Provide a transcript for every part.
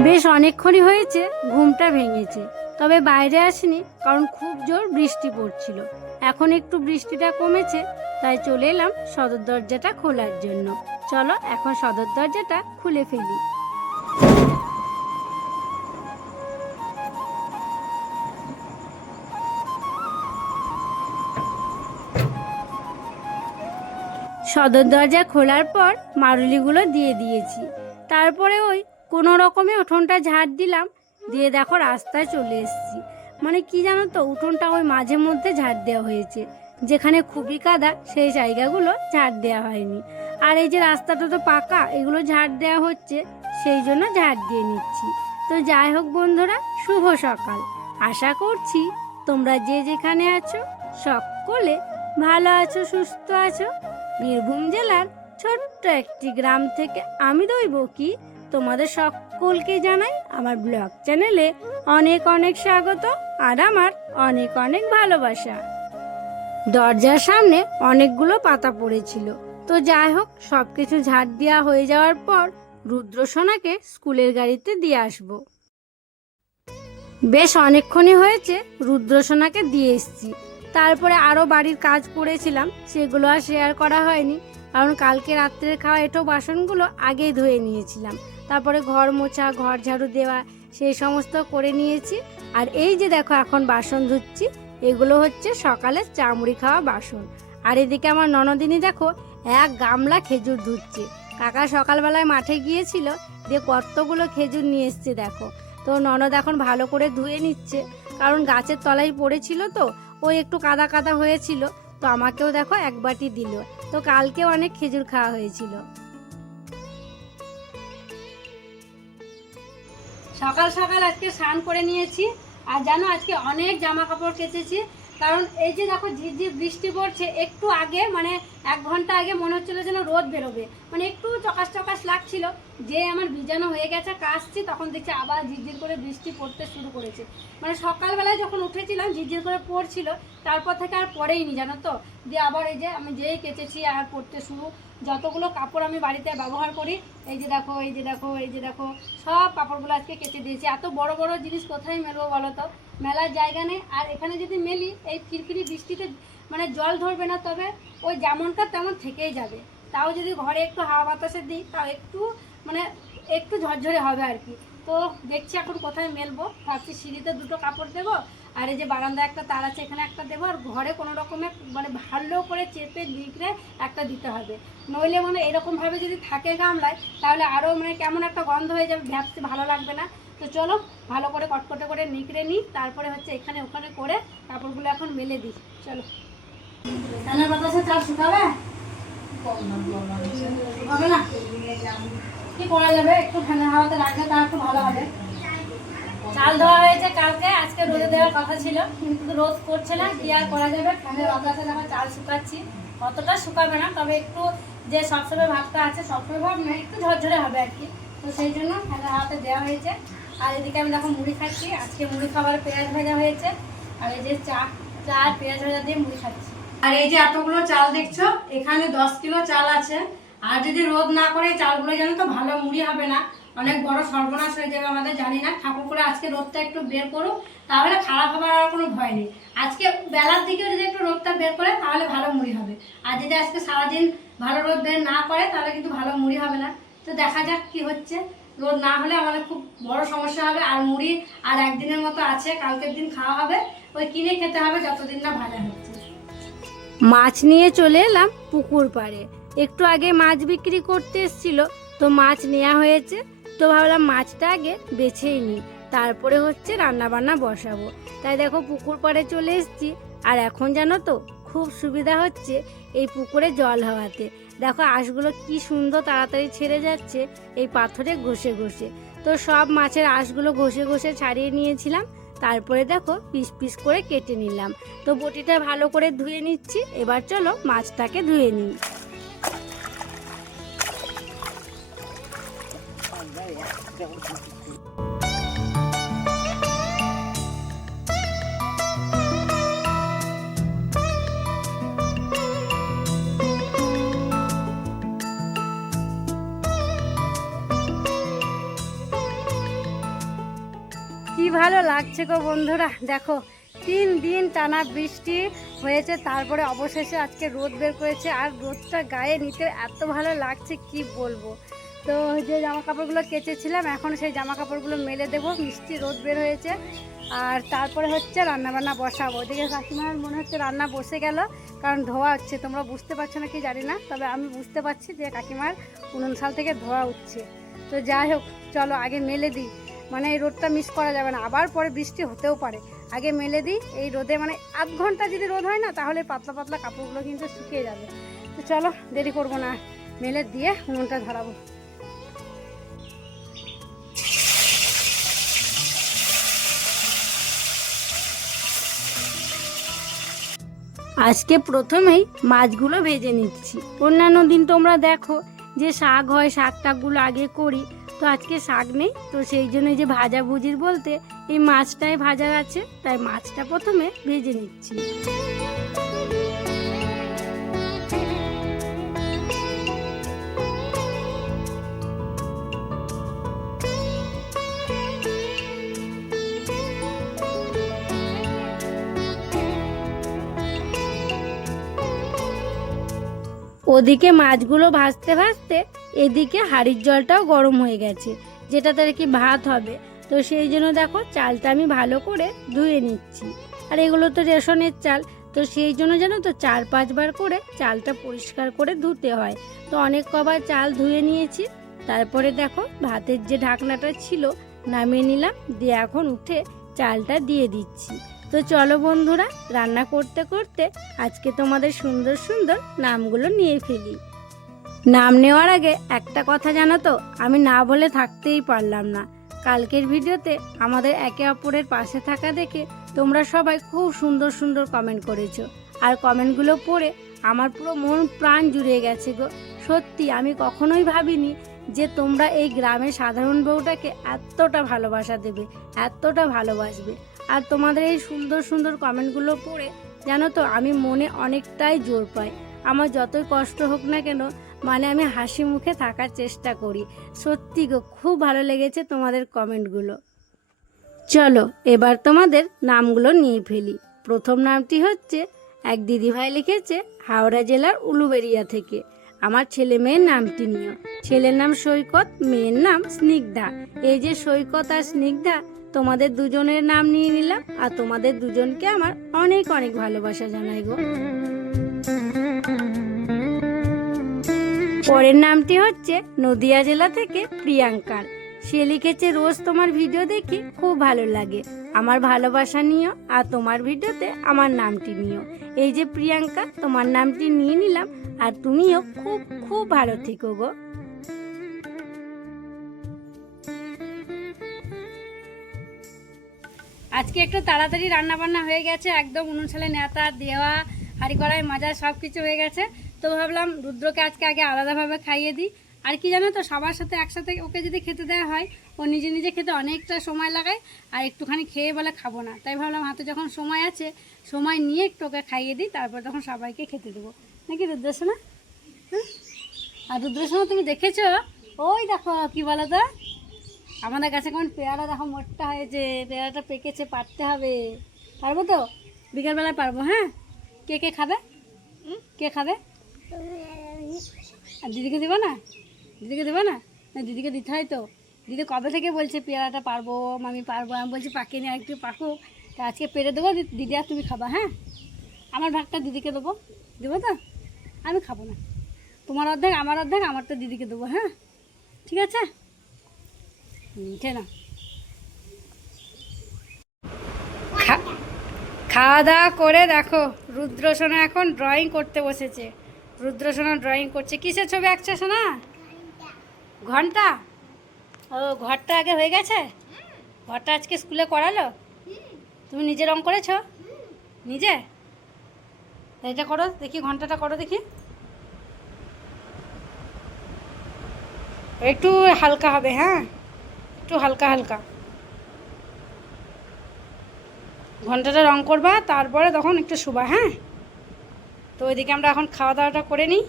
বেশ অনেকক্ষণই হয়েছে, ঘুমটা ভেঙেছে। তবে বাইরে আসিনি, কারণ খুব জোর বৃষ্টি পড়ছিল। এখন একটু বৃষ্টিটা কমেছে, তাই চলে এলাম সদর দরজাটা খোলার জন্য। চলো, এখন সদর দরজাটা খুলে ফেলি। সদর দরজা খোলার পর মারুলিগুলো দিয়ে দিয়েছি। তারপরে ওই কোনো রকমে উঠোনটা ঝাড় দিলাম, দিয়ে দেখো রাস্তায় চলে এসেছি। মানে কি জানো তো, উঠোনটা ওই মাঝে মধ্যে ঝাড় দেওয়া হয়েছে। যেখানে খুবই কাদা, সেই জায়গাগুলো ঝাড় দেওয়া হয়নি। আর এই যে রাস্তাটা তো পাকা, এগুলো ঝাড় দেওয়া হচ্ছে, সেই জন্য ঝাড় দিয়ে নিচ্ছি। তো যাই হোক বন্ধুরা, শুভ সকাল। আশা করছি তোমরা যে যেখানে আছো, সকলে ভালো আছো, সুস্থ আছো। বীরভূম জেলার ছোট্ট একটি গ্রাম থেকে আমি দইব কি তোমাদের সকলকে জানাই আমার ব্লগ চ্যানেলে অনেক অনেক স্বাগত আর আমার অনেক অনেক ভালোবাসা। দরজার সামনে অনেকগুলো পাতা পড়েছিল। তো যাই হোক সব কিছু ঝাড় দেওয়া হয়ে যাওয়ার পর রুদ্রসোনাকে স্কুলের গাড়িতে দিয়ে আসব। বেশ অনেকক্ষণই হয়েছে রুদ্রসোনাকে দিয়ে এসেছি। তারপরে আরও বাড়ির কাজ করেছিলাম, সেগুলো আর শেয়ার করা হয়নি। কারণ কালকে রাত্রের খাওয়া এটো বাসনগুলো আগেই ধুয়ে নিয়েছিলাম। তারপরে ঘর মোছা, ঘর ঝাড়ু দেওয়া, সেই সমস্ত করে নিয়েছি। আর এই যে দেখো এখন বাসন ধুচ্ছি, এগুলো হচ্ছে সকালে চামড়ি খাওয়া বাসন। আর এদিকে আমার ননদিনী দেখো এক গামলা খেজুর ধুচ্ছে। কাকা সকালবেলায় মাঠে গিয়েছিল, দিয়ে কতগুলো খেজুর নিয়ে এসছে দেখো। তো ননদ এখন ভালো করে ধুয়ে নিচ্ছে, কারণ গাছের তলায় পড়েছিল তো, ও একটু কাদা কাদা হয়েছিল, তো আমাকেও দেখো এক বাটি দিল। তো কালকে অনেক খেজুর খাওয়া হয়েছিল। সকাল সকাল আজকে স্নান করে নিয়েছি। আর জানো, আজকে অনেক জামা কাপড় কেচেছি। কারণ এই যে দেখো, ঝিরঝির বৃষ্টি পড়ছে, একটু আগে মানে এক ঘণ্টা আগে মনে হচ্ছিল যেন রোদ বেরোবে। মানে একটু চকাশ চকাশ লাগছিল। যে আমার ভিজানো হয়ে গেছে কাশছি তখন দেখছি আবার ঝিরঝির করে বৃষ্টি পড়তে শুরু করেছে। মানে সকালবেলায় যখন উঠেছিলাম, ঝিরঝির করে পড়ছিল, তারপর থেকে আর পরেইনি জানো তো? দিয়ে আবার এই যে আমি যেই কেচেছি আর পড়তে শুরু, যতগুলো কাপড় আমি বাড়িতে ব্যবহার করি, এই যে দেখো, এই যে দেখো, এই যে দেখো, সব কাপড়গুলো আজকে কেচে দিয়েছি। এত বড় বড় জিনিস কোথায় মেলবো বলো তো? মেলার জায়গা নেই। আর এখানে যদি মেলি, এই ফিরফিরি বৃষ্টিতে মানে জল ধরবে না, তবে ওই যেমনটা তেমন থেকেই যাবে। তাও যদি ঘরে একটু হাওয়া বাতাসে দিই, তাও একটু মানে একটু ঝরঝরে হবে আর কি। তো দেখছি এখন কোথায় মেলবো। ভাবছি সিঁড়িতে দুটো কাপড় দেবো, আর এই যে বারান্দা একটা তার আছে, এখানে একটা দেবো, আর ঘরে কোনো রকমে মানে ভালো করে চেপে লিখলে একটা দিতে হবে। নইলে মানে এরকমভাবে যদি থাকে গামলায়, তাহলে আরও মানে কেমন একটা গন্ধ হয়ে যাবে ভাবতে ভালো লাগবে না। তো চলো, ভালো করে কটকটে করে নিকড়ে নিই, তারপরে হচ্ছে এখানে ওখানে করে কাপড়গুলো এখন মেলে দিই। চলো। ফ্যানের বাতাসে চাল শুকাবে? না? কি করা যাবে? একটু ফ্যানের হাওয়াতে রাখলে তা একটু ভালো হবে। চাল দেওয়া হয়েছে কালকে, আজকে রোদে দেওয়ার কথা ছিল, কিন্তু রোদ করছে না, কি আর করা যাবে? ফ্যানের বাতাসে দেখো চাল শুকাচ্ছি। অতটা শুকাবে না, তবে একটু যে সবসময় ভাতটা আছে, সবসময় ভাব না একটু ঝরঝরে হবে আর কি। তো সেই জন্য ফ্যানের হাওয়াতে দেওয়া হয়েছে। আর এদিকে আমি দেখো মুড়ি খাচ্ছি। আজকে মুড়ি খাবার পেঁয়াজ ভাজা হয়েছে। আর এই যে চা চা আর পেঁয়াজ ভাজা দিয়ে মুড়ি খাচ্ছি। আর এই যে এতগুলো চাল দেখছ, এখানে দশ কিলো চাল আছে। আর যদি রোদ না করে চালগুলো জানো তো, ভালো মুড়ি হবে না। অনেক বড় সর্বনাশ হয়ে যাবে আমাদের, জানি না। ঠাকুর করে আজকে রোদটা একটু বের করুক তাহলে খারাপ হবার আর কোনো ভয় নেই। আজকে বেলার দিকেও যদি একটু রোদটা বের করে, তাহলে ভালো মুড়ি হবে। আর যদি আজকে সারাদিন ভালো রোদ বের না করে, তাহলে কিন্তু ভালো মুড়ি হবে না। তো দেখা যাক কি হচ্ছে। রোদ না হলে আমাদের খুব বড় সমস্যা হবে। আর মুড়ি আর একদিনের মতো আছে, কালকের দিন খাওয়া হবে। ওই কিনে খেতে হবে, যতদিন না ভালো হচ্ছে। মাছ নিয়ে চলে এলাম পুকুর পাড়ে। একটু আগে মাছ বিক্রি করতে এসেছিল, তো মাছ নেওয়া হয়েছে, তো ভাবলাম মাছটা আগে বেছেই নিই। তারপরে হচ্ছে রান্না বান্না বসাবো। তাই দেখো পুকুর পাড়ে চলে এসেছি, আর এখন জানো তো খুব সুবিধা হচ্ছে এই পুকুরে জল হওয়াতে। দেখো আঁশগুলো কি সুন্দর তাড়াতাড়ি ছেড়ে যাচ্ছে, এই পাথরে ঘষে ঘষে। তো সব মাছের আঁশগুলো ঘষে ঘষে ছাড়িয়ে নিয়েছিলাম তারপরে দেখো পিস পিস করে কেটে নিলাম তো বটিটা ভালো করে ধুয়ে নিচ্ছি এবার চলো মাছটাকে ধুয়ে নিই Yeah. ভালো লাগছে গো বন্ধুরা। দেখো, তিন দিন টানা বৃষ্টি হয়েছে, তারপরে অবশেষে আজকে রোদ বের করেছে, আর রোদটা গায়ে নিতে এত ভালো লাগছে, কি বলব? তো যে জামা কাপড়গুলো কেচেছিলাম, এখন সেই জামা কাপড়গুলো মেলে দেবো, মিষ্টি রোদ বের হয়েছে। আর তারপরে হচ্ছে রান্নাবান্না বসাবো। ওদিকে কাকিমার মনে হচ্ছে রান্না বসে গেল, কারণ ধোয়া হচ্ছে। তোমরা বুঝতে পারছ না কি জানি না, তবে আমি বুঝতে পারছি যে কাকিমার উনুন সাল থেকে ধোয়া উঠছে। তো যাই হোক, চলো আগে মেলে দিই। মানে এই রোদটা মিস করা যাবে না। আবার পরে বৃষ্টি হতেও পারে। আগে মেলে দিই, এই রোদে মানে আধ ঘণ্টা যদি রোদ হয় না, তাহলে পাতলা পাতলা কাপড়গুলো কিন্তু শুকিয়ে যাবে। তো চলো, দেরি করব না। মেলে দিয়ে উনুনটা ধরাবো। আজকে প্রথমেই মাছগুলো ভেজে নিচ্ছি। অন্যান্য দিন তোমরা দেখো যে শাক হয়, শাক টাকগুলো আগে করি তো আজকে শাক নেই, তো সেই জন্য যে ভাজা ভুজির বলতে এই মাছটাই ভাজার আছে, তাই মাছটা প্রথমে ভেজে নিচ্ছি। ওদিকে মাছগুলো ভাজতে ভাজতে এদিকে হাঁড়ির জলটাও গরম হয়ে গেছে, যেটাতে আর কি ভাত হবে। তো সেই জন্য দেখো, চালটা আমি ভালো করে ধুয়ে নিচ্ছি। আর এগুলো তো রেশনের চাল, তো সেই জন্য জানো তো চার পাঁচবার করে চালটা পরিষ্কার করে ধুতে হয়। তো অনেক কবার চাল ধুয়ে নিয়েছি, তারপরে দেখো ভাতের যে ঢাকনাটা ছিল নামিয়ে নিলাম, দিয়ে এখন উঠে চালটা দিয়ে দিচ্ছি। তো চলো বন্ধুরা, রান্না করতে করতে আজকে তোমাদের সুন্দর সুন্দর নামগুলো নিয়ে ফেলি। নাম নেওয়ার আগে একটা কথা জানো তো? আমি না বলে থাকতেই পারলাম না। কালকের ভিডিওতে আমাদের একে অপরের পাশে থাকা দেখে তোমরা সবাই খুব সুন্দর সুন্দর কমেন্ট করেছ। আর কমেন্টগুলো পড়ে আমার পুরো মন প্রাণ জুড়িয়ে গেছে গো। সত্যি, আমি কখনোই ভাবিনি যে তোমরা এই গ্রামের সাধারণ বউটাকে এতটা ভালোবাসা দেবে, এতটা ভালোবাসবে। আর তোমাদের এই সুন্দর সুন্দর কমেন্টগুলো পড়ে জানো তো, আমি মনে অনেকটাই জোর পাই। আমার যতই কষ্ট হোক না কেন মানে আমি হাসি মুখে থাকার চেষ্টা করি। সত্যি গো, খুব ভালো লেগেছে তোমাদের কমেন্টগুলো। চলো, এবার তোমাদের নামগুলো নিয়ে ফেলি। প্রথম নামটি হচ্ছে, এক দিদিভাই লিখেছে, হাওড়া জেলার উলুবেরিয়া থেকে। আমার ছেলে মেয়ের নামটি নিও। ছেলের নাম সৈকত, মেয়ের নাম স্নিগ্ধা। এই যে সৈকত আর স্নিগ্ধা, তোমাদের দুজনের নাম নিয়ে নিলাম, আর তোমাদের দুজনকে আমার অনেক অনেক ভালোবাসা জানাই গো। পরের নামটি হচ্ছে নদিয়া জেলা থেকে প্রিয়াঙ্কার। সে লিখেছে, রোজ তোমার ভিডিও দেখি খুব ভালো লাগে। আমার ভালোবাসা নিও আর তোমার ভিডিওতে আমার নামটি নিও। এই যে প্রিয়াঙ্কা, তোমার নামটি নিয়ে নিলাম আর তুমিও খুব খুব ভালো থেকো গো। আজকে একটু তাড়াতাড়ি রান্না বান্না হয়ে গেছে, একদম উনুনশালে নেতা, দেওয়া, হাঁড়ি কড়াই মাজা সব কিছু হয়ে গেছে। তো ভাবলাম রুদ্রকে আজকে আগে আলাদাভাবে খাইয়ে দিই। আর কি জানো তো, সবার সাথে একসাথে ওকে যদি খেতে দেওয়া হয়, ও নিজে নিজে খেতে অনেকটা সময় লাগায় আর একটুখানি খেয়ে বলে খাব না। তাই ভাবলাম হাতে যখন সময় আছে, সময় নিয়ে একটু ওকে খাইয়ে দিই, তারপর তখন সবাইকে খেতে দেবো। নাকি রুদ্রসোনা? আর রুদ্রসোনা, তুমি দেখেছ? ওই দেখো, কি বলো তো আমাদের কাছে কেমন পেয়ারা, দেখো মোটটা হয়েছে, পেয়ারাটা পেকেছে, পারতে হবে। পারব তো? বিকেলবেলায় পারব হ্যাঁ? কে কে খাবে? কে খাবে? আর দিদিকে দেবো না? দিদিকে দেবো না? না, দিদিকে দিতে হয় তো। দিদি কবে থেকে বলছে পেয়ারাটা পারব, মামি পারব? আমি বলছি পাকিয়ে নিয়ে একটু পাকুক তা আজকে পেরে দেবো দিদি আর তুমি খাবা হ্যাঁ? আমার ভাগটা দিদিকে দেবো। দেবো তো? আমি খাব না। তোমার অর্ধেক, আমার অর্ধেক, আমার তো দিদিকে দেবো হ্যাঁ? ঠিক আছে? মিঠে না খাওয়া দাওয়া করে দেখো রুদ্রসোনা এখন ড্রয়িং করতে বসেছে। রুদ্রসোনা ড্রয়িং করছে। কিসের ছবি আঁকছে সোনা? ঘণ্টা? ও, ঘরটা আগে হয়ে গেছে? ঘরটা আজকে স্কুলে করালো? তুমি নিজে রং করেছ? নিজে? এটা করো, দেখি ঘন্টাটা করো দেখি। একটু হালকা হবে হ্যাঁ? একটু হালকা হালকা। ঘন্টাটা রং করবা, তারপরে তখন একটু শুবা হ্যাঁ? তো ওইদিকে আমরা এখন খাওয়া দাওয়াটা করে নিই।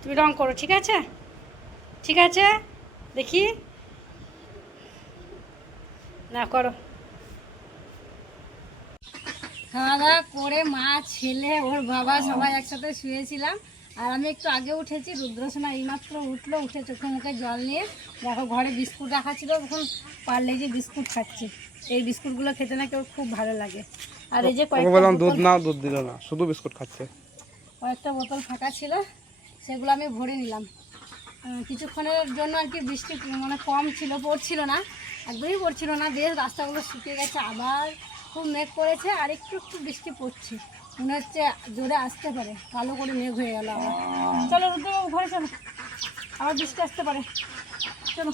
তুমি রং করো ঠিক আছে? ঠিক আছে? দেখি। না করো। খাওয়া দাওয়া করে মা ছেলে ওর বাবা সবাই একসাথে শুয়েছিলাম। আর আমি একটু আগে উঠেছি রুদ্রসোনা এইমাত্র উঠল উঠে চোখে মুখে জল নিয়ে দেখো ঘরে বিস্কুট রাখা ছিল তখন পারলে যে বিস্কুট খাচ্ছে। এই বিস্কুটগুলো খেতে নাকি ওর খুব ভালো লাগে। আর এই যে কয়েকটা বললাম দুধ নাও দুধ দিল না শুধু বিস্কুট খাচ্ছে। কয়েকটা বোতল ফাঁকা ছিল, সেগুলো আমি ভরে নিলাম। কিছুক্ষণের জন্য আর কি বৃষ্টি মানে কম ছিল, পড়ছিল না, একদমই পড়ছিল না, বেশ রাস্তাগুলো শুকিয়ে গেছে, আবার খুব মেঘ করেছে, আর একটু একটু বৃষ্টি পড়ছে। মনে হচ্ছে জোরে আসতে পারে, কালো করে মেঘ হয়ে গেল আবার। চলো রুদ্রবাবু, ঘরে চলো, আবার বৃষ্টি আসতে পারে। চলো।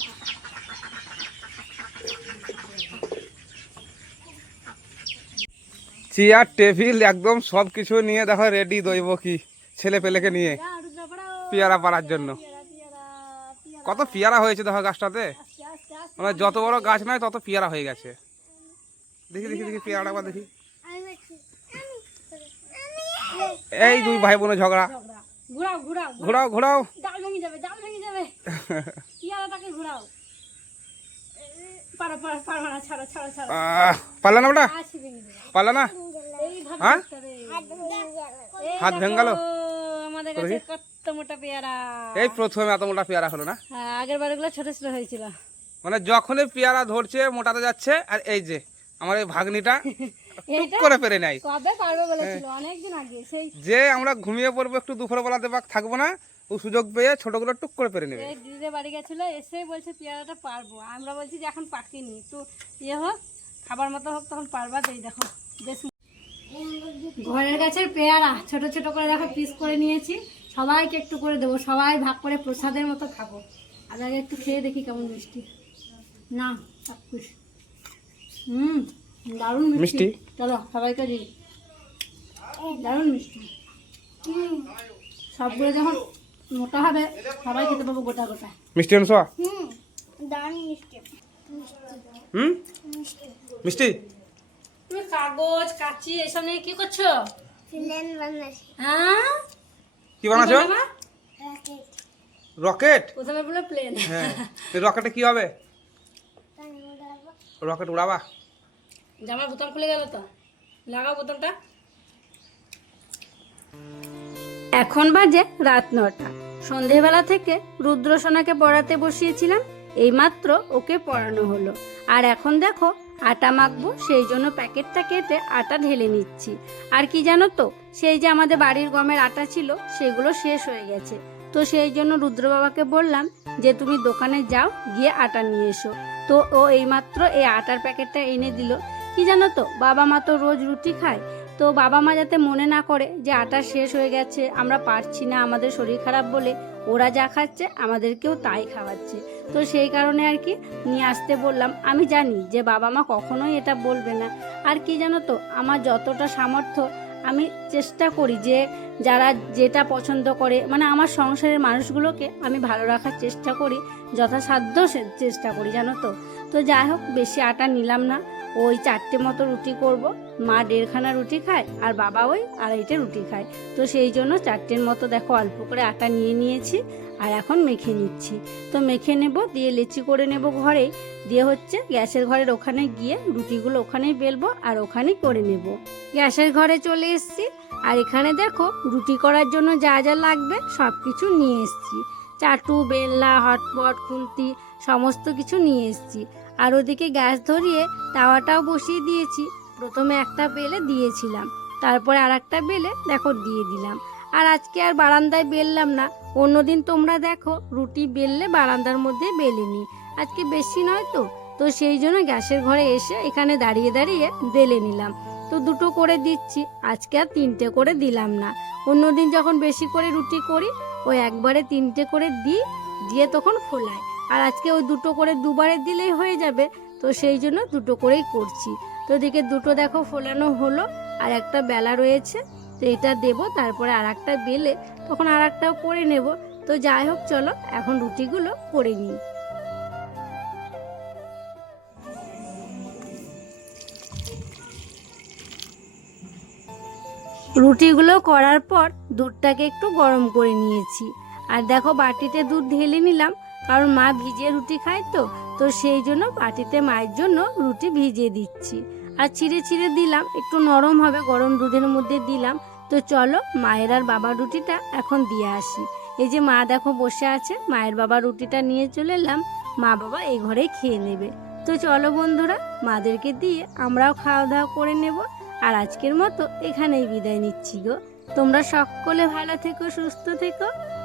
চেয়ার, টেবিল, একদম সব কিছু নিয়ে দেখো রেডি দইব কি ছেলে পেলেকে নিয়ে পেয়ারা পাড়ার জন্য। কত পেয়ারা হয়েছে দেখো গাছটাতে। মানে যত বড় গাছ নয়, তত পেয়ারা হয়ে গেছে দেখি দেখি দেখি, পেয়ারাটা বা দেখি এই দুই ভাই বোনের ঝগড়া। ঘুরাও ঘুরাও পারলা না ওটা পারলা না হ্যাঁ? হাত দেখো, ভেঙে গেল? আমাদের কাছে কত মোটা পেয়ারা। এই প্রথমে এত মোটা পেয়ারা হলো না? হ্যাঁ আগের বারগুলো ছোট ছোট হয়েছিল। মানে যখনই পেয়ারা ধরছে মোটাতে যাচ্ছে আর এই যে আমার এই ভাগ্নিটা করে পেরে নেয়। কবে পারবে বলেছিল? হ্যাঁ। অনেকদিন আগে সেই যে আমরা ঘুমিয়ে পড়ব একটু দুপুর বেলাতে বা থাকব না ও সুযোগ পেয়ে ছোটগুলো টুক করে পেরে নেবে। দিদিদের বাড়ি গেছিল এসেই বলছে পেয়ারাটা পারব। আমরা বলছি যে এখন পাকিনি তো ইয়ে হোক খাবার মতো হোক তখন পারবা এই দেখো বেশ ঘরের গাছের পেয়ারা ছোট ছোট করে দেখো পিস করে নিয়েছি। সবাইকে একটু করে দেবো সবাই ভাগ করে প্রসাদের মতো খাব। আর আগে একটু খেয়ে দেখি কেমন মিষ্টি। না হুম দারুণ মিষ্টি? চলো সবাইকে দিই। দারুণ মিষ্টি। সবগুলো যখন মোটা হবে সবাই খেতে পাবো গোটা গোটা। মিষ্টি অংশ হুম দারুণ মিষ্টি। হুম? মিষ্টি? কাগজ কাচি এসব নিয়ে কি করছ? হ্যাঁ? কি বানাচ্ছো? রকেট। প্রথমে বলে প্লেন। হ্যাঁ। রকেটে কি হবে? রকেট উড়াবা? জামার বোতাম খুলে গেল তো? লাগাও বোতামটা। এখন বাজে রাত নটা। সন্ধেবেলা থেকে রুদ্রসোনাকে পড়াতে বসিয়েছিলাম এইমাত্র ওকে পড়ানো হলো। আর এখন দেখো আটা মাখবো, সেই জন্য প্যাকেটটা কেটে আটা ঢেলে নিচ্ছি। আর কি জানো তো, সেই যে আমাদের বাড়ির গমের আটা ছিল, সেগুলো শেষ হয়ে গেছে। তো সেই জন্য রুদ্র বাবাকে বললাম যে, তুমি দোকানে যাও, গিয়ে আটা নিয়ে এসো। তো ও এইমাত্র এই আটার প্যাকেটটা এনে দিল। কি জানো তো, বাবা মা তো রোজ রুটি খায়। তো বাবা মা যাতে মনে না করে যে, আটা শেষ হয়ে গেছে, আমরা পারছি না আমাদের শরীর খারাপ বলে, ওরা যা খাচ্ছে, আমাদেরকেও তাই খাওয়াচ্ছে। তো সেই কারণে আর কি নিয়ে আসতে বললাম। আমি জানি যে বাবা মা কখনোই এটা বলবে না। আর কি জানো তো, আমার যতটা সামর্থ্য, আমি চেষ্টা করি যে যারা যেটা পছন্দ করে মানে আমার সংসারের মানুষগুলোকে আমি ভালো রাখার চেষ্টা করি, যথাসাধ্য চেষ্টা করি, জানো তো। তো যাই হোক, বেশি আটা নিলাম না। ওই চারটে মতো রুটি করব। মা দেড়খানা রুটি খায় আর বাবা ওই আড়াইটে রুটি খায়। তো সেই জন্য চারটের মতো দেখো অল্প করে আটা নিয়ে নিয়েছি আর এখন মেখে নিচ্ছি। তো মেখে নেব, দিয়ে লেচি করে নেব ঘরে। দিয়ে হচ্ছে গ্যাসের ঘরের ওখানে গিয়ে রুটিগুলো ওখানেই বেলবো আর ওখানেই করে নেব। গ্যাসের ঘরে চলে এসেছি আর এখানে দেখো রুটি করার জন্য যা যা লাগবে সব কিছু নিয়ে এসেছি। চাটু বেল্লা হটপট, খুন্তি, সমস্ত কিছু নিয়ে এসেছি। আর ওদিকে গ্যাস ধরিয়ে তাওয়াটাও বসিয়ে দিয়েছি। প্রথমে একটা বেলে দিয়েছিলাম, তারপরে আর একটা বেলে দেখো দিয়ে দিলাম। আর আজকে আর বারান্দায় বেললাম না। অন্যদিন তোমরা দেখো, রুটি বেললে বারান্দার মধ্যে বেলে নিই আজকে বেশি নয় তো তো সেই জন্য গ্যাসের ঘরে এসে এখানে দাঁড়িয়ে দাঁড়িয়ে বেলে নিলাম। তো দুটো করে দিচ্ছি, আজকে আর তিনটে করে দিলাম না। অন্যদিন যখন বেশি করে রুটি করি, ওই একবারে তিনটে করে দিই, দিয়ে তখন ফোলাই আর আজকে ওই দুটো করে দুবারে দিলেই হয়ে যাবে। তো সেই জন্য দুটো করেই করছি। তো এদিকে দুটো দেখো ফোলানো হলো, আর একটা বেলা রয়েছে। তো এটা দেবো, তারপরে আর একটা বেলে তখন আর একটাও করে নেব। তো যাই হোক, চলো এখন রুটিগুলো করে নিই। রুটিগুলো করার পর দুধটাকে একটু গরম করে নিয়েছি। আর দেখো বাটিতে দুধ ঢেলে নিলাম। কারণ মা ভিজিয়ে রুটি খায় তো তো সেই জন্য বাটিতে মায়ের জন্য রুটি ভিজিয়ে দিচ্ছি। আর ছিঁড়ে ছিঁড়ে দিলাম, একটু নরম হবে, গরম দুধের মধ্যে দিলাম। তো চলো মায়ের আর বাবার রুটিটা এখন দিয়ে আসি। এই যে মা দেখো বসে আছে, মায়ের বাবা রুটিটা নিয়ে চলে এলাম, মা বাবা এই ঘরেই খেয়ে নেবে। তো চলো বন্ধুরা, মাদেরকে দিয়ে আমরাও খাওয়া দাওয়া করে নেব। আর আজকের মতো এখানেই বিদায় নিচ্ছি গো। তোমরা সকলে ভালো থেকো, সুস্থ থেকো।